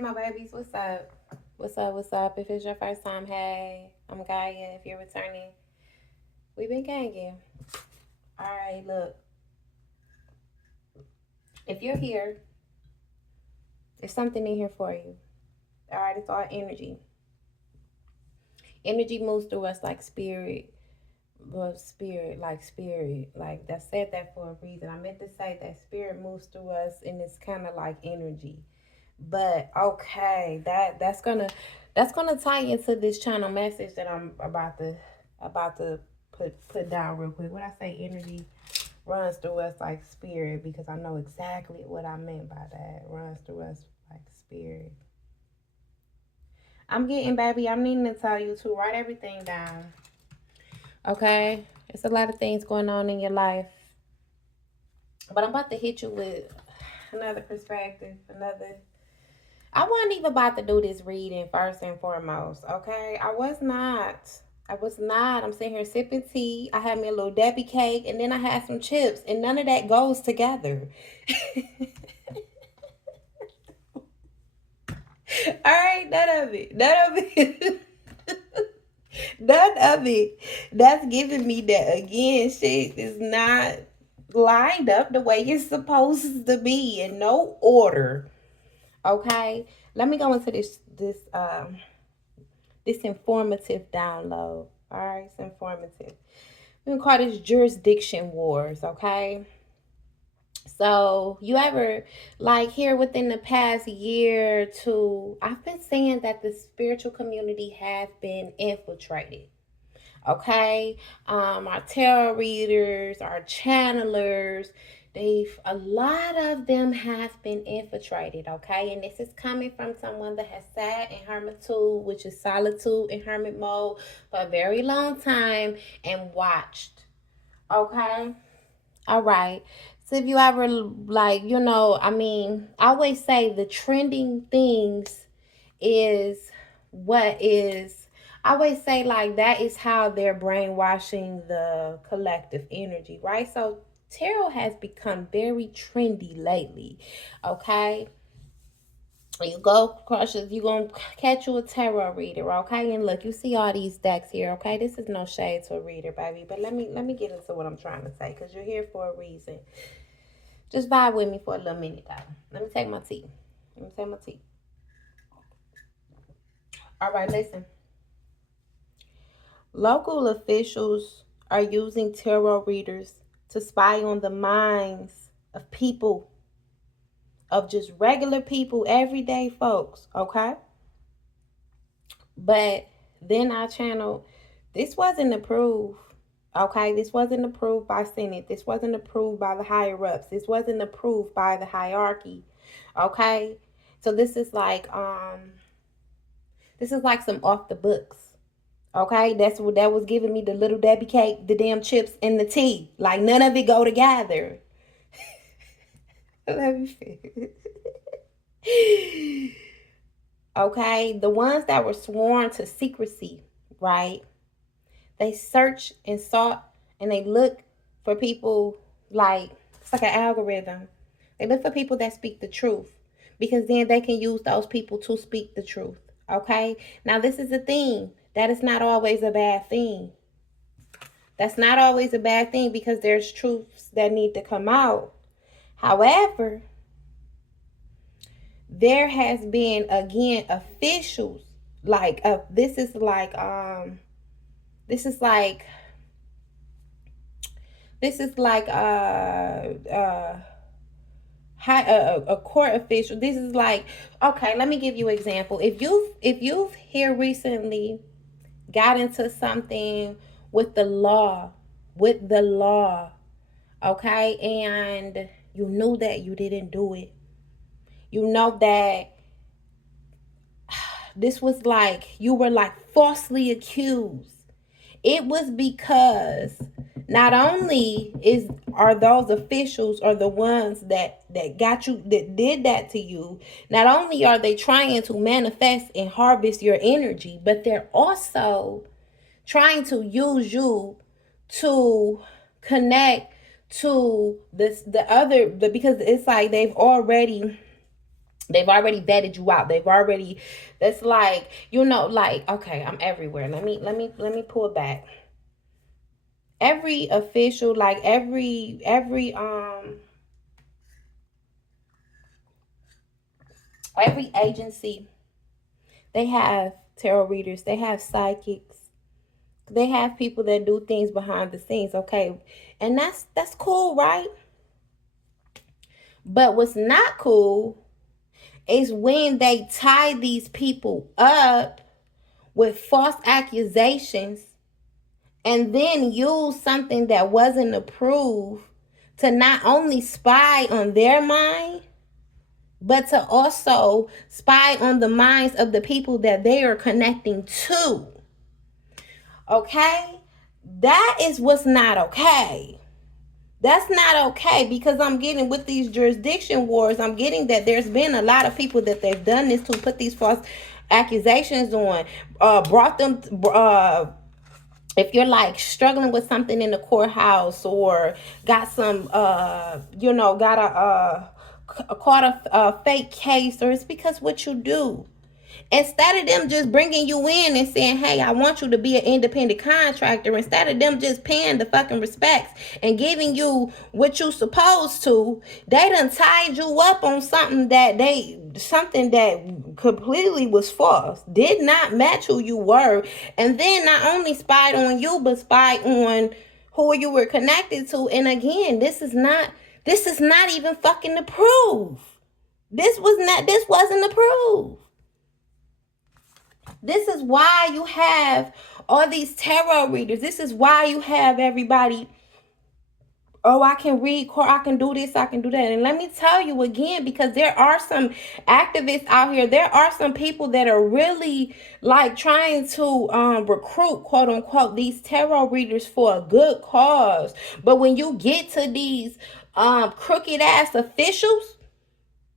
my babies, what's up? What's up? What's up? If it's your first time, hey, I'm Gaia. If you're returning, we've been ganging. All right, look. If you're here, there's something in here for you. All right, it's all energy. Energy moves through us like spirit. Well, spirit. Like that said that for a reason. I meant to say that spirit moves through us and it's kind of like energy. But okay, that's gonna tie into this channel message that I'm about to put down real quick. When I say energy runs through us like spirit, because I know exactly what I meant by that. Runs through us like spirit. I'm needing to tell you to write everything down. Okay? It's a lot of things going on in your life. But I'm about to hit you with another perspective, I wasn't even about to do this reading first and foremost, okay? I was not. I'm sitting here sipping tea. I had me a little Debbie cake, and then I had some chips, and none of that goes together. All right, none of it. None of it. That's giving me that again. Shit is not lined up the way it's supposed to be in no order. Okay, let me go into this informative download. All right, it's informative. We can call this jurisdiction wars. Okay. So you ever like here within the past year or two, I've been saying that the spiritual community has been infiltrated. Okay, our tarot readers, our channelers, a lot of them have been infiltrated. Okay, and this is coming from someone that has sat in hermitude, which is solitude in hermit mode, for a very long time and watched. Okay, all right. So if you ever like, I always say the trending things is what is, I always say like that is how they're brainwashing the collective energy, right? So tarot has become very trendy lately. Okay, you go crushes, you gonna catch you a tarot reader, okay? And look, you see all these decks here, okay? This is no shade to a reader, baby, but let me get into what I'm trying to say, because you're here for a reason. Just vibe with me for a little minute, though. Let me take my tea. All right, listen. Local officials are using tarot readers to spy on the minds of people, of just regular people, everyday folks, okay? But then our channel, this wasn't approved, okay? This wasn't approved by Senate. This wasn't approved by the higher ups. This wasn't approved by the hierarchy, okay? So this is like some off the books. Okay, that's what that was giving me, the little Debbie cake, the damn chips, and the tea. Like none of it go together. Let me finish. Okay, the ones that were sworn to secrecy, right? They search and sought and they look for people, like it's like an algorithm. They look for people that speak the truth, because then they can use those people to speak the truth. Okay, now this is the thing. That is not always a bad thing. That's not always a bad thing, because there's truths that need to come out. However, there has been, again, officials like this is like this is like a court official. This is like, okay, let me give you an example. If you've here recently got into something with the law, okay, and you knew that you didn't do it, you know that this was like you were like falsely accused. It was because not only are those officials or the ones that got you, that did that to you, not only are they trying to manifest and harvest your energy, but they're also trying to use you to connect to because it's like they've already They've already vetted you out. They've already, that's like, you know, like, okay, I'm everywhere. Let me pull back. Every official, like every agency, they have tarot readers, they have psychics, they have people that do things behind the scenes, okay? And that's cool, right? But what's not cool is when they tie these people up with false accusations and then use something that wasn't approved to not only spy on their mind, but to also spy on the minds of the people that they are connecting to. Okay? That is what's not okay. That's not okay, because I'm getting with these jurisdiction wars, I'm getting that there's been a lot of people that they've done this to, put these false accusations on, brought them, if you're like struggling with something in the courthouse or got some, got caught a fake case, or it's because what you do. Instead of them just bringing you in and saying, hey, I want you to be an independent contractor, instead of them just paying the fucking respects and giving you what you supposed to, they done tied you up on something that completely was false, did not match who you were, and then not only spied on you, but spied on who you were connected to. And again, this is not even fucking approved. This wasn't approved. This is why you have all these tarot readers. This is why you have everybody, oh, I can read, I can do this, I can do that. And let me tell you again, because there are some activists out here, there are some people that are really like trying to recruit, quote unquote, these tarot readers for a good cause. But when you get to these crooked ass officials,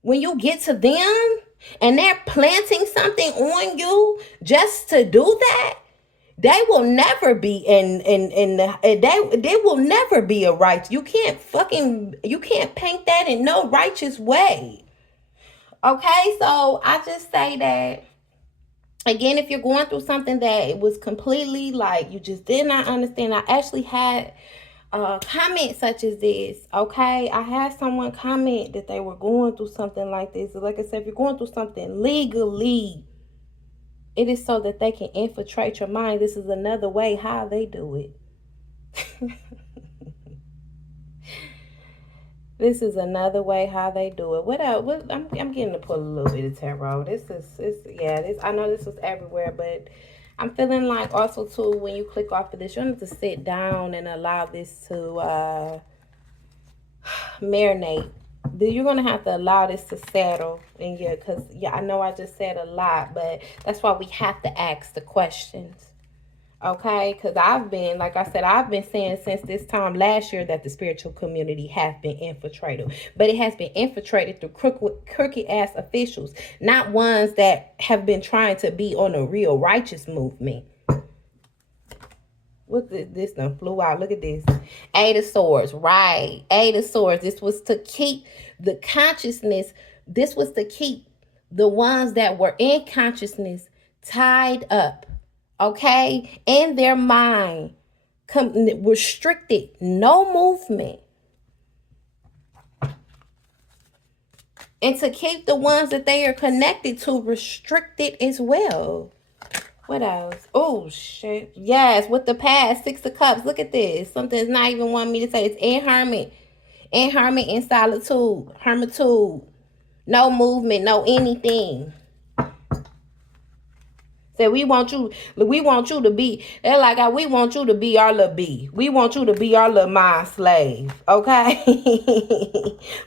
when you get to them, and they're planting something on you just to do that, they will never be they will never be a right. You can't paint that in no righteous way. Okay, so I just say that again, if you're going through something that it was completely like you just did not understand. I actually had comment such as this. Okay, I had someone comment that they were going through something like this. Like I said, if you're going through something legally, it is so that they can infiltrate your mind. This is another way how they do it. This is another way how they do it. What else? I'm getting to pull a little bit of tarot. This I know this was everywhere, but I'm feeling like also too, when you click off of this, you have to sit down and allow this to marinate. You're going to have to allow this to settle in you, because I know I just said a lot, but that's why we have to ask the questions. Okay, because I've been saying since this time last year that the spiritual community has been infiltrated, but it has been infiltrated through crooked ass officials, not ones that have been trying to be on a real righteous movement. What this done flew out? Look at this. Eight of Swords, right? Eight of Swords. This was to keep the consciousness. This was to keep the ones that were in consciousness tied up. Okay, in their mind, restricted, no movement, and to keep the ones that they are connected to restricted as well. What else? Oh shit! Yes, with the past, Six of Cups. Look at this. Something's not even wanting me to say. It's in hermit, in solitude, hermitude, no movement, no anything. Say we want you to be, they're like, we want you to be our little bee. We want you to be our little mind slave. Okay.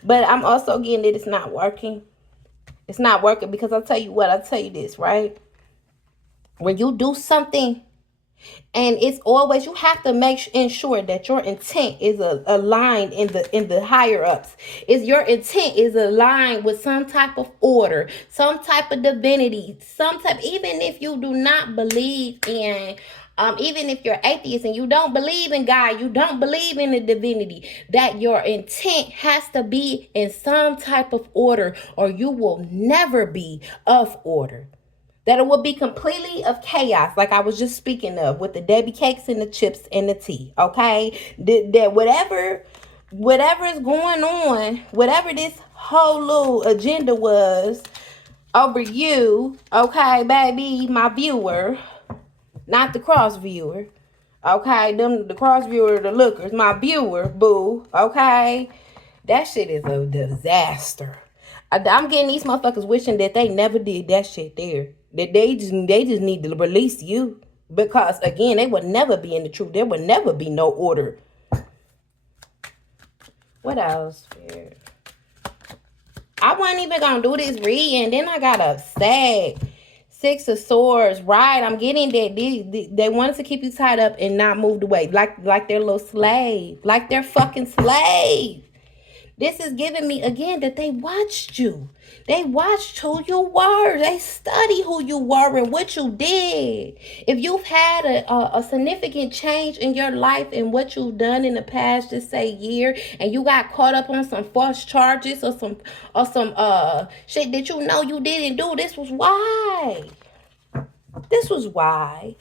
But I'm also getting that it's not working. It's not working because I'll tell you this, right? When you do something, and it's always, you have to ensure that your intent is aligned in the higher ups. Your intent is aligned with some type of order, some type of divinity, even if you do not believe in Even if you're atheist and you don't believe in God, you don't believe in the divinity, that your intent has to be in some type of order, or you will never be of order. That it will be completely of chaos, like I was just speaking of, with the Debbie cakes and the chips and the tea. Okay, that whatever is going on, whatever this whole little agenda was over you, okay, baby, my viewer, not the cross viewer. Okay, them the cross viewer, the lookers, my viewer, boo. Okay, that shit is a disaster. I'm getting these motherfuckers wishing that they never did that shit there. That they just need to release you, because again, they would never be in the truth. There would never be no order. What else? I wasn't even gonna do this reading, then I got upset. Six of Swords, right? I'm getting that they wanted to keep you tied up and not moved away, like their little slave, like their fucking slave. This is giving me again that they watched you. They watched who you were. They study who you were and what you did. If you've had a significant change in your life and what you've done in the past, just say year, and you got caught up on some false charges or some shit that you know you didn't do, this was why. This was why.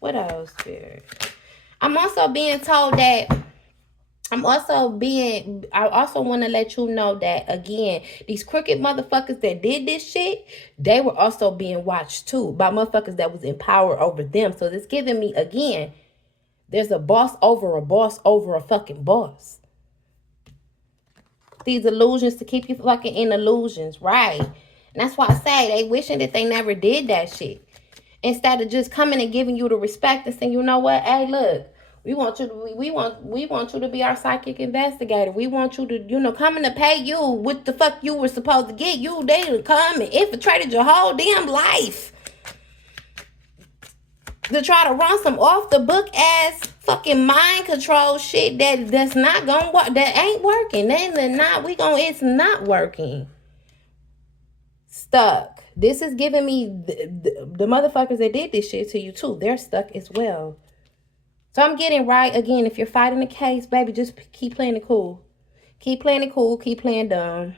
What else, Spirit? I'm also being told that I also want to let you know that, again, these crooked motherfuckers that did this shit, they were also being watched too by motherfuckers that was in power over them. So this giving me, again, there's a boss over a fucking boss. These illusions to keep you fucking in illusions, right? And that's why I say they wishing that they never did that shit. Instead of just coming and giving you the respect and saying, you know what, hey, look, we want you to be our psychic investigator. We want you to, coming to pay you what the fuck you were supposed to get. They come and infiltrated your whole damn life to try to run some off the book ass fucking mind control shit that's not gonna work. That ain't working. It's not working. Stuck. This is giving me the motherfuckers that did this shit to you too. They're stuck as well. So I'm getting right. Again, if you're fighting the case, baby, just keep playing it cool. Keep playing it cool. Keep playing dumb.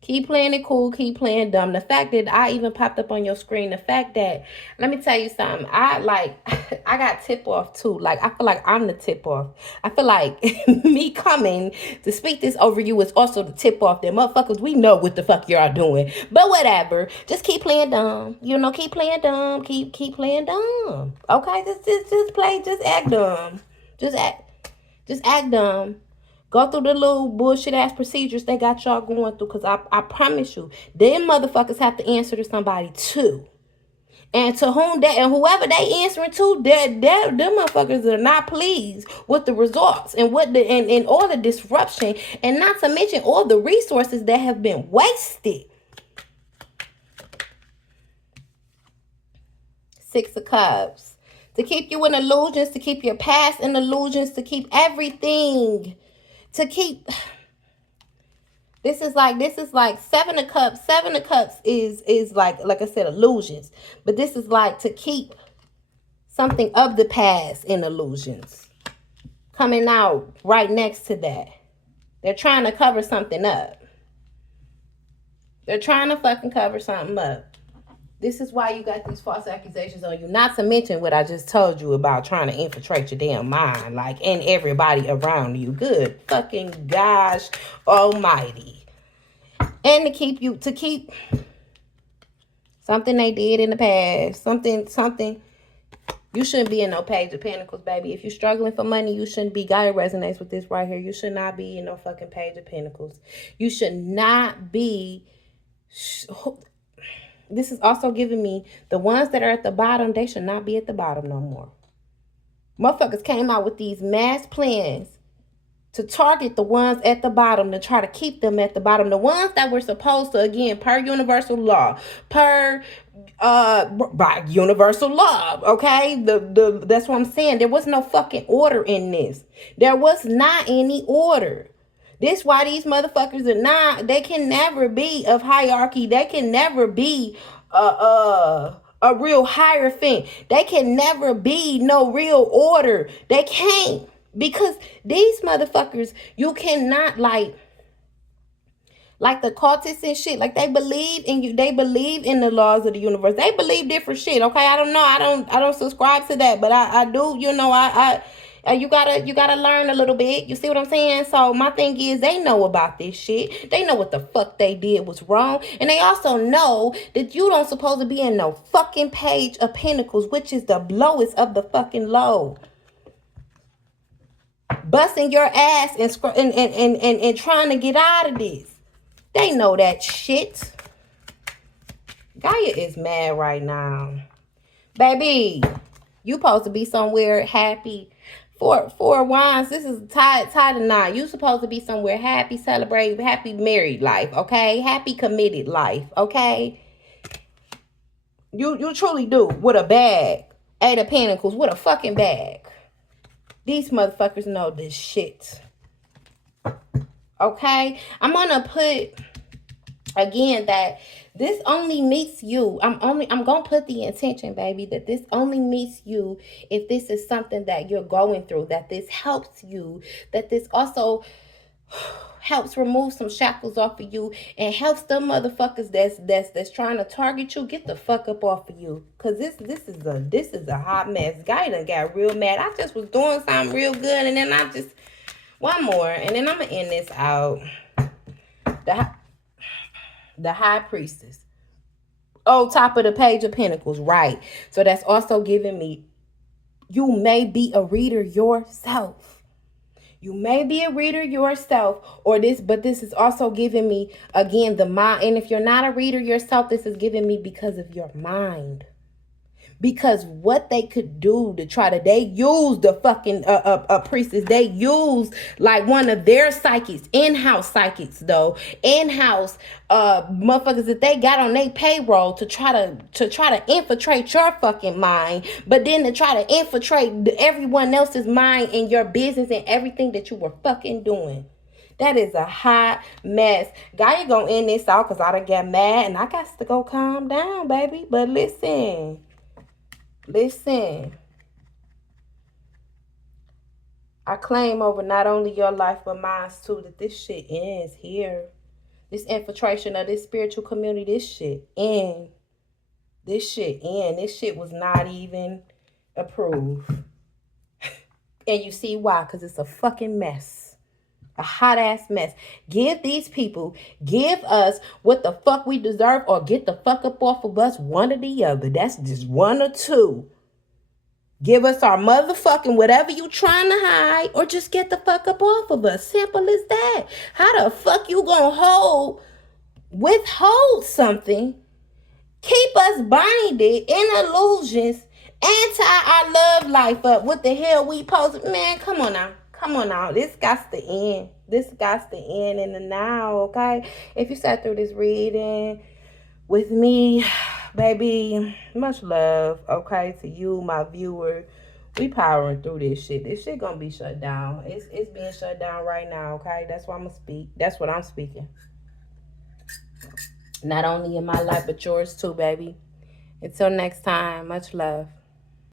Keep playing it cool. Keep playing dumb. The fact that I even popped up on your screen, the fact that, let me tell you something. I got tip off too. Like, I feel like I'm the tip off. I feel like me coming to speak this over you is also the tip off. Them motherfuckers, we know what the fuck y'all doing. But whatever. Just keep playing dumb. Keep playing dumb. Keep playing dumb. Okay? Just act dumb. Just act dumb. Go through the little bullshit ass procedures they got y'all going through. Because I promise you, them motherfuckers have to answer to somebody too. And to whoever they answering to, them motherfuckers are not pleased with the results and and all the disruption. And not to mention all the resources that have been wasted. Six of Cups. To keep you in illusions, to keep your past in illusions, to keep everything. This is like Seven of Cups. Seven of Cups is like I said, illusions. But this is like to keep something of the past in illusions. Coming out right next to that. They're trying to cover something up. They're trying to fucking cover something up. This is why you got these false accusations on you. Not to mention what I just told you about trying to infiltrate your damn mind. Like, and everybody around you. Good fucking gosh almighty. And to keep something they did in the past. Something. You shouldn't be in no Page of Pentacles, baby. If you're struggling for money, you shouldn't be. Gaia resonates with this right here. You should not be in no fucking Page of Pentacles. You should not be. This is also giving me the ones that are at the bottom, they should not be at the bottom no more. Motherfuckers came out with these mass plans to target the ones at the bottom, to try to keep them at the bottom. The ones that were supposed to, again, per universal law, by universal law, okay? That's what I'm saying. There was no fucking order in this. There was not any order. This why these motherfuckers are not, they can never be of hierarchy. They can never be a real hierophant. They can never be no real order. They can't. Because these motherfuckers, you cannot like the cultists and shit, like they believe in you, they believe in the laws of the universe. They believe different shit. Okay, I don't know. I don't subscribe to that, but I do, you know, you gotta learn a little bit. You see what I'm saying? So my thing is, they know about this shit. They know what the fuck they did was wrong. And they also know that you don't supposed to be in no fucking page of pentacles, which is the lowest of the fucking low. Busting your ass and trying to get out of this. They know that shit. Gaia is mad right now. Baby, you supposed to be somewhere happy. Four wands, this is tied to 9. You supposed to be somewhere happy, celebrate, happy married life, okay? Happy committed life, okay? You truly do. With a bag. 8 of Pentacles, with a fucking bag. These motherfuckers know this shit. Okay? I'm gonna put again that this only meets you. I'm gonna put the intention, baby, that this only meets you if this is something that you're going through, that this helps you, that this also helps remove some shackles off of you and helps them motherfuckers that's trying to target you get the fuck up off of you. Cause this is a hot mess. Guy done got real mad. I just was doing something real good, and then I just one more, and then I'm gonna end this out. The High Priestess. Oh, top of the Page of Pentacles, right? So that's also giving me, you may be a reader yourself. You may be a reader yourself, but this is also giving me, again, the mind. And if you're not a reader yourself, this is giving me because of your mind. Because what they could do to try to, they use the fucking priestess. They use like one of their psychics, in-house psychics though, in-house motherfuckers that they got on their payroll to try to infiltrate your fucking mind, but then to try to infiltrate everyone else's mind and your business and everything that you were fucking doing. That is a hot mess. Gaia gonna end this out because I done got mad and I got to go calm down, baby. But listen, I claim over not only your life but mine too, that this shit ends here. This infiltration of this spiritual community, this shit end. This shit end. This shit was not even approved. And you see why? Because it's a fucking mess. A hot ass mess. Give these people, give us what the fuck we deserve, or get the fuck up off of us, one or the other. That's just one or two. Give us our motherfucking whatever you trying to hide, or just get the fuck up off of us. Simple as that. How the fuck you gonna withhold something, keep us binded in illusions, and tie our love life up? What the hell we post? Man, come on now. Come on now. This got to end. This got to end in the now, okay? If you sat through this reading with me, baby, much love, okay, to you, my viewer. We powering through this shit. This shit gonna be shut down. It's being shut down right now, okay? That's why I'm gonna speak. That's what I'm speaking. Not only in my life, but yours too, baby. Until next time, much love.